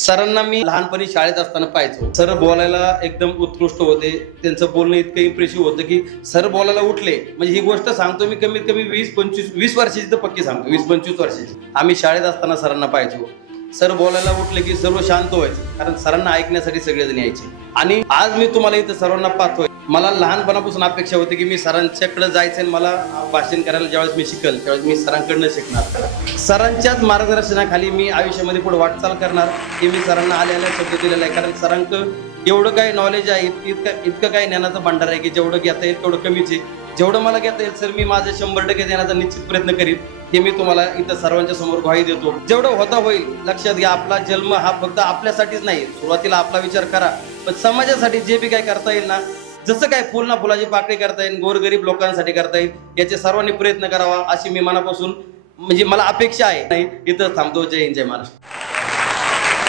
सरांना मी लहानपणी शाळेत असताना पाहायचो. सर बोलायला एकदम उत्कृष्ट होते. त्यांचं बोलणं इतकं इम्प्रेसिव्ह होतं की सर बोलायला उठले म्हणजे ही गोष्ट सांगतो मी कमीत कमी 20-25-20 वर्षाची तर पक्की सांगतो, 20-25 वर्षाची. आम्ही शाळेत असताना सरांना पाहायचो. सर बोलायला उठले की सर्व शांत व्हायचे, कारण सरांना ऐकण्यासाठी सगळेजण यायचे. आणि आज मी तुम्हाला इथं सर्वांना पाहतोय. मला लहानपणापासून अपेक्षा होती की मी सरांच्याकडे जायचं आणि मला भाषण करायला ज्यावेळेस मी शिकल त्यावेळेस मी सरांकडनं शिकणार. सरांच्याच मार्गदर्शनाखाली मी आयुष्यामध्ये पुढे वाटचाल करणार हे मी सरांना आलेला शब्द दिलेला आहे. कारण सरांकडं एवढं काही नॉलेज आहे, इतकं काही ज्ञानाचं भांडार आहे की जेवढं घेता येईल तेवढं कमीच आहे. जेवढं मला घेता येईल सर मी माझं 100% देण्याचा निश्चित प्रयत्न करीन. हे मी तुम्हाला इथं सर्वांच्या समोर ग्वाही देतो. जेवढं होता होईल. लक्षात घ्या, आपला जन्म हा फक्त आपल्यासाठीच नाही. सुरुवातीला आपला विचार करा, पण समाजासाठी जे बी काय करता येईल ना, जसं काय फुल ना फुलाची पाकळी करता येईल, गोरगरीब लोकांसाठी करता येईल, याचे सर्वांनी प्रयत्न करावा अशी मी मनापासून म्हणजे मला अपेक्षा आहे. नाही इथं थांबतो. जय हिंद, जय महाराष्ट्र.